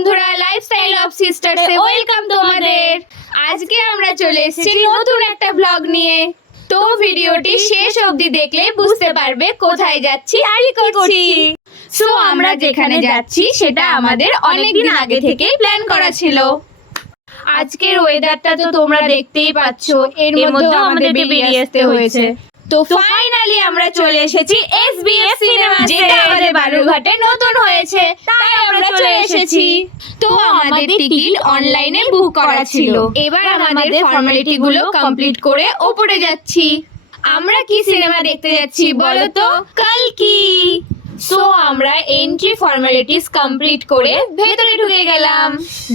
বন্ধুরা, lifestyle of সিস্টার্সে welcome তোমাদের। আজকে আমরা চলে এসেছি নতুন একটা ব্লগ নিয়ে। তো ভিডিওটি শেষ অবধি দেখলে বুঝতে পারবে কোথায় যাচ্ছি আর কি করছি। সো আমরা যেখানে যাচ্ছি সেটা আমাদের অনেকদিন আগে থেকেই প্ল্যান করা ছিল। আজকের ওয়েদারটা তো তোমরা দেখতেই পাচ্ছ, এর মধ্যেও আমাদেরকে বেরিয়ে আসতে হয়েছে। তো ফাইনালি আমরা চলে এসেছি এসবিএফ সিনেমা, যেটা আমাদের বালুরঘাটে নতুন হয়েছে, তাই আমরা চলে এসেছি। তো আমাদের টিকিট অনলাইনে বুক করা ছিল। এবার আমাদের ফর্মালিটি গুলো কমপ্লিট করে ওপরে যাচ্ছি। আমরা কি সিনেমা দেখতে যাচ্ছি বলো তো? কালকি। সো আমরা এন্ট্রি ফর্মালিটিস কমপ্লিট করে ভেতরে ঢুকে গেলাম।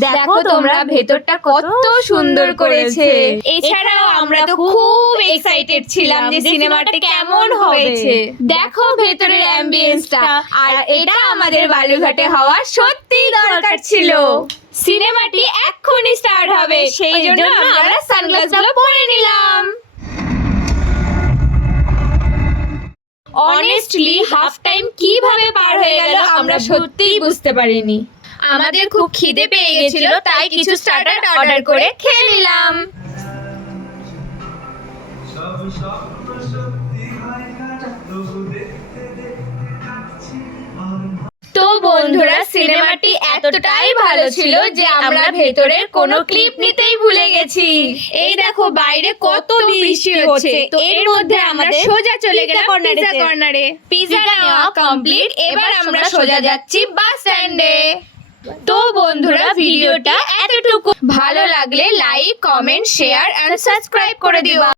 দেখো তোমরা ভেতরটা কত সুন্দর করেছে। এছাড়াও আমরা তো খুব এক্সাইটেড ছিলাম যে সিনেমাটা কেমন হয়েছে। দেখো ভেতরের অ্যাম্বিয়েন্সটা, আর এটা আমাদের বালুরঘাটে হওয়া সত্যিই দরকার ছিল। সিনেমাটি এক্ষুনি স্টার্ট হবে, সেই জন্য আমরা সানগ্লাসগুলো পরে নিলাম। অনেস্টলি হাফ টাইম কিভাবে পার হয়ে গেল আমরা সত্যিই বুঝতে পারিনি। আমাদের খুব খিদে পেয়ে গেছিল, তাই কিছু স্টার্টার অর্ডার করে খেয়ে নিলাম। তো বন্ধুরা, সিনেমাটি এতটাই ভালো ছিল যে আমরা ভেতরের কোনো ক্লিপ নিতেই ভুলে গেছি। এই দেখো বাইরে কত বৃষ্টি হচ্ছে, তো এর মধ্যে আমরা সোজা চলে গেলাম পিজা কর্নারে। পিজা নেওয়া কমপ্লিট, এবার আমরা সোজা যাচ্ছি বাস স্ট্যান্ডে। তো বন্ধুরা, ভিডিওটা এতটুকু। ভালো লাগলে like, comment, share and subscribe করে দিও।